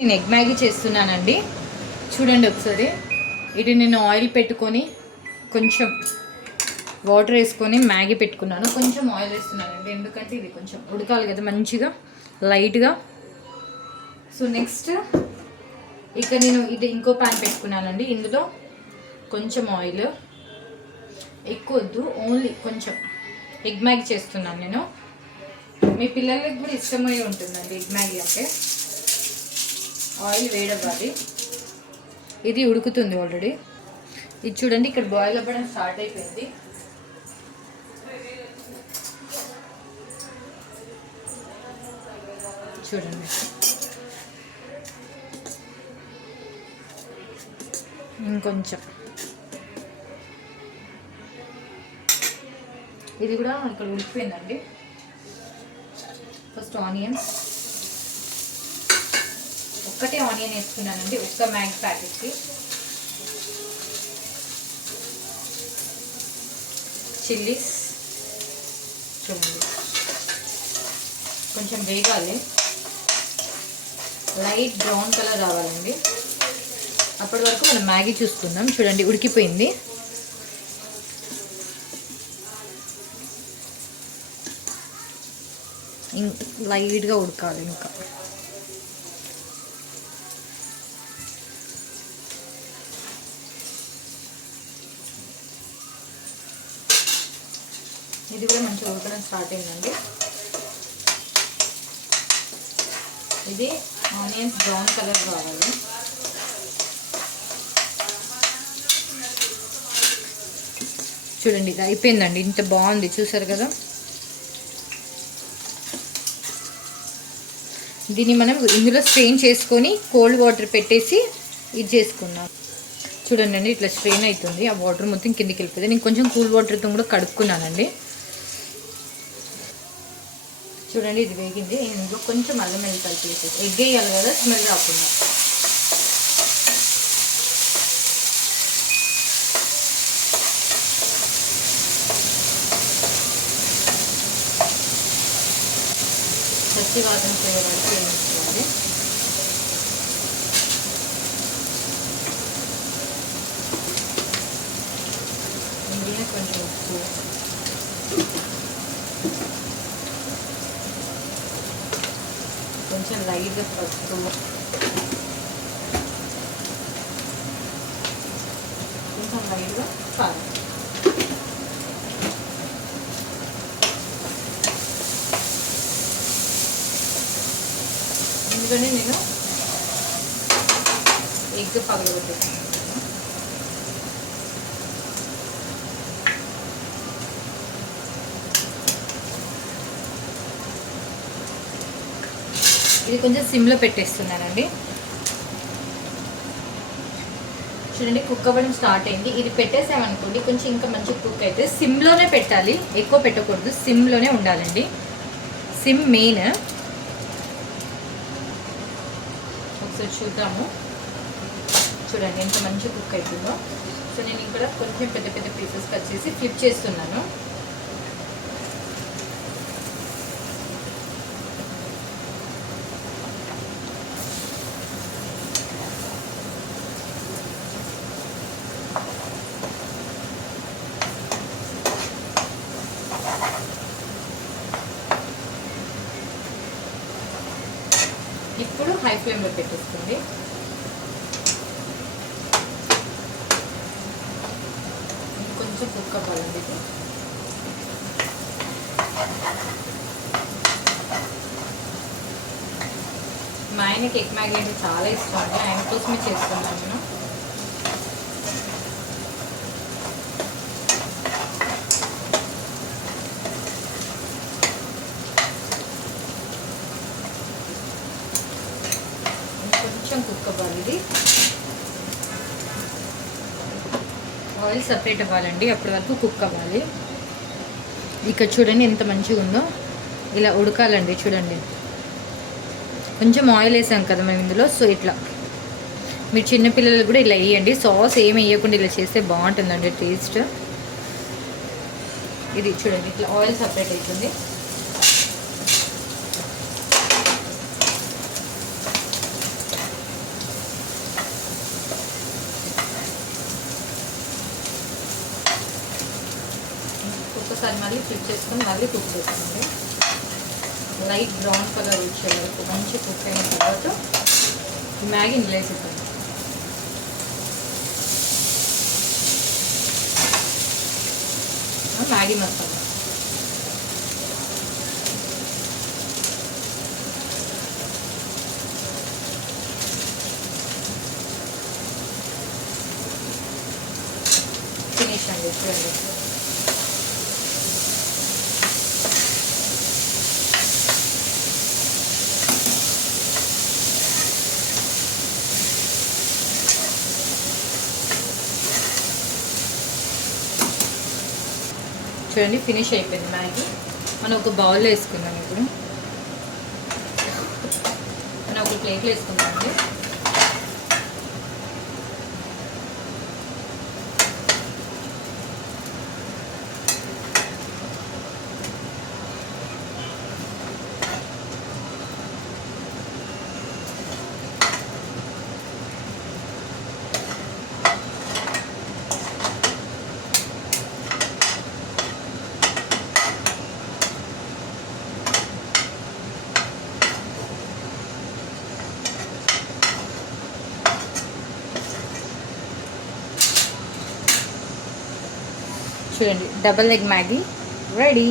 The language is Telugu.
నేను ఎగ్ మ్యాగీ చేస్తున్నానండి. చూడండి ఒకసారి. ఇది నేను ఆయిల్ పెట్టుకొని కొంచెం వాటర్ వేసుకొని మ్యాగీ పెట్టుకున్నాను. కొంచెం ఆయిల్ వేస్తున్నానండి, ఎందుకంటే ఇది కొంచెం ఉడకాలి కదా మంచిగా లైట్గా. సో నెక్స్ట్ ఇక నేను ఇది ఇంకో ప్యాన్ పెట్టుకున్నానండి. ఇందులో కొంచెం ఆయిల్, ఎక్కువ వద్దు, ఓన్లీ కొంచెం. ఎగ్ మ్యాగీ చేస్తున్నాను నేను. మీ పిల్లలకి కూడా ఇష్టమై ఉంటుందండి ఎగ్ మ్యాగీ అంటే. ఆయిల్ వేడవ్వాలి. ఇది ఉడుకుతుంది ఆల్రెడీ. ఇది చూడండి, ఇక్కడ బాయిల్ అవ్వడం స్టార్ట్ అయిపోయింది. చూడండి, ఇంకొంచెం. ఇది కూడా ఇక్కడ ఉడికిపోయిందండి. ఫస్ట్ ఆనియన్స్, ఒక్కటే ఆనియన్ వేసుకున్నానండి ఒక్క మ్యాగీ ప్యాకెట్కి. చిల్లీస్ చూడండి, కొంచెం వేగాలి, లైట్ బ్రౌన్ కలర్ రావాలండి. అప్పటి వరకు మనం మ్యాగీ చూసుకుందాం. చూడండి ఉడికిపోయింది. లైట్గా ఉడకాలి ఇంకా. ఇది కూడా మంచిగా ఉడకడం స్టార్ట్ అయిందండి. ఇది ఆనియన్స్ బ్రౌన్ కలర్ కావాలి. చూడండి ఇది అయిపోయిందండి. ఇంత బాగుంది, చూసారు కదా. దీన్ని మనం ఇందులో స్ట్రెయిన్ చేసుకొని కోల్డ్ వాటర్ పెట్టేసి ఇది చేసుకున్నాం. చూడండి అండి, ఇట్లా స్ట్రెయిన్ అవుతుంది, ఆ వాటర్ మొత్తం కిందికి వెళ్ళిపోతుంది. నేను కొంచెం కూల్ వాటర్తో కూడా కడుక్కున్నానండి. చూడండి ఇది వేగింది. ఇందులో కొంచెం అల్లం వెల్లుల్లి వేసేసి, ఎగ్ వేయాలి కదా స్మెల్ రాకుండా. పచ్చి వాసన పోయే వరకు వేయించుకోవాలి. ఇందులో కొంచెం ఉప్పు, కొంచెం లైట్గా పసుపు, కొంచెం లైట్గా కారం. ఇందులోనే నేను ఎగ్ పగలగొట్టేసాను. ఇది కొంచెం సిమ్లో పెట్టేస్తున్నానండి. చూడండి కుక్ అవ్వడం స్టార్ట్ అయింది. ఇది పెట్టేసామనుకోండి కొంచెం ఇంకా మంచి కుక్ అయితే. సిమ్లోనే పెట్టాలి, ఎక్కువ పెట్టకూడదు, సిమ్లోనే ఉండాలండి. SIM main. ఒకసారి చూద్దాము. చూడండి ఎంత మంచి కుక్ అవుతుందో. సో నేను ఇక్కడ కొంచెం పెద్ద పెద్ద పీసెస్ కట్ చేసి ఫ్లిప్ చేస్తున్నాను. ఇప్పుడు హై ఫ్లేమ్లో పెట్టేస్తుంది. కొంచెం కుక్ అవ్వాలండి ఇది. మా ఆయనకి ఎగ్ మ్యాగీ అంటే చాలా ఇష్టం అండి, ఆయన కోసమే చేస్తున్నాను నేను. కొంచెం కుక్ అవ్వాలి ఇది. ఆయిల్ సపరేట్ అవ్వాలండి, అప్పటి వరకు కుక్ అవ్వాలి. ఇక్కడ చూడండి ఎంత మంచిగా ఉందో. ఇలా ఉడకాలండి. చూడండి కొంచెం ఆయిల్ వేసాం కదా మేము ఇందులో. సో ఇట్లా మీరు చిన్నపిల్లలకు కూడా ఇలా వేయండి. సాస్ ఏమి వేయకుండా ఇలా చేస్తే బాగుంటుందండి టేస్ట్. ఇది చూడండి ఇట్లా ఆయిల్ సపరేట్ అవుతుంది. ఒకసారి మళ్ళీ ఫ్లిప్ చేసుకొని మళ్ళీ కుక్ చేసుకోండి. లైట్ బ్రౌన్ కలర్ వచ్చే వరకు మంచి కుక్ అయిన తర్వాత మ్యాగీ నిలేసిద్దాం. మ్యాగీ మసాలా ఫినిష్ అండి. చూడండి చూడండి ఫినిష్ అయిపోయింది మ్యాగీ. మనం ఒక బౌల్లో వేసుకుందాం. ఇప్పుడు మనం ఒక ప్లేట్లో వేసుకుందామండి. చూడండి డబల్ ఎగ్ మ్యాగీ రెడీ.